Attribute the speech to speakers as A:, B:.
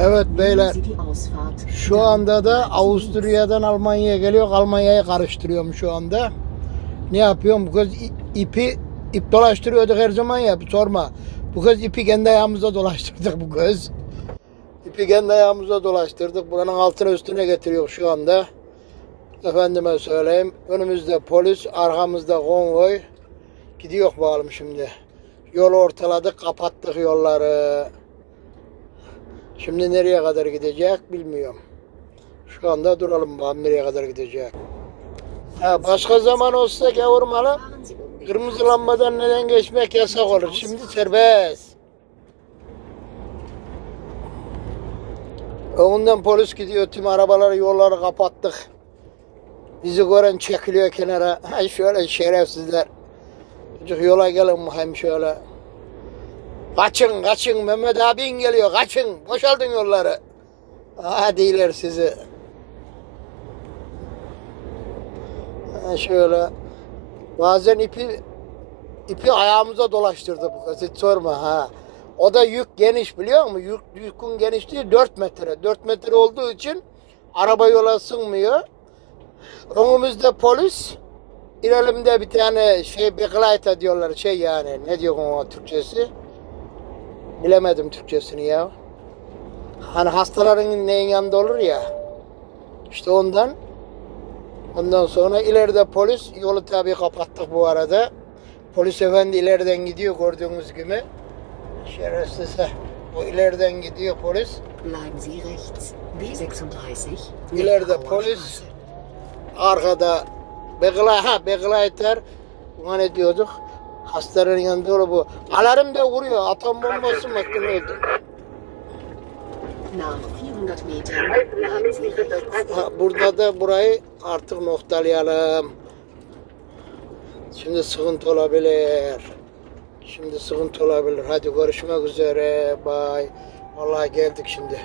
A: Evet beyler. Şu anda da Avusturya'dan Almanya'ya geliyor. Almanya'yı karıştırıyorum şu anda. Ne yapıyorum? Bu kez i- ipi ip dolaştırıyorduk her zaman ya. Sorma. Bu kez ipi kendi ayağımıza dolaştırdık bu kez. İpi kendi ayağımıza dolaştırdık. Buranın altına üstüne getiriyor şu anda. Efendime söyleyeyim. Önümüzde polis, arkamızda konvoy. Gidiyor bakalım şimdi. Yolu ortaladık, kapattık yolları. Şimdi nereye kadar gidecek bilmiyorum. Şu anda duralım bakalım nereye kadar gidecek. Ha, başka zaman olsa
B: unbedingt
A: Kırmızı lambadan neden geçmek yasak olur. Şimdi serbest. Önünden polis gidiyor. Tüm arabaları yolları kapattık. Bizi gören çekiliyor kenara. Ha şöyle şerefsizler. Çocuk yola gelin bakayım şöyle. Kaçın kaçın Mehmet abin geliyor kaçın. Boşaltın yolları. Hadi iler sizi. Şöyle. Bazen ipi ipi ayağımıza dolaştırdı bu. Hiç sorma ha. O da yük geniş biliyor musun? Yük, yükün genişliği 4 metre. 4 metre olduğu için araba yola sığmıyor. Önümüzde polis. İlerimde bir tane şey Begleiter diyorlar şey yani. Ne diyor o Türkçesi? Bilemedim Türkçesini ya. Hani hastaların neyin yanında olur ya. İşte ondan. Ondan sonra ileride polis yolu tabii kapattık bu arada. Polis efendi ileriden gidiyor gördüğünüz gibi. Şerefsiz ha. O ileriden gidiyor polis.
B: Bleiben Sie rechts. B36.
A: İleride polis. Arkada Begla ha Begleiter. Buna ne diyorduk? Hastaların yanında olur bu. Alarm da vuruyor. Atom bombası mı? Öldü?
B: Nach 400 Metern bleiben Sie rechts.
A: Ha, burada da burayı artık noktalayalım. Şimdi sıkıntı olabilir. Şimdi sıkıntı olabilir. Hadi görüşmek üzere. Bye. Vallahi geldik şimdi.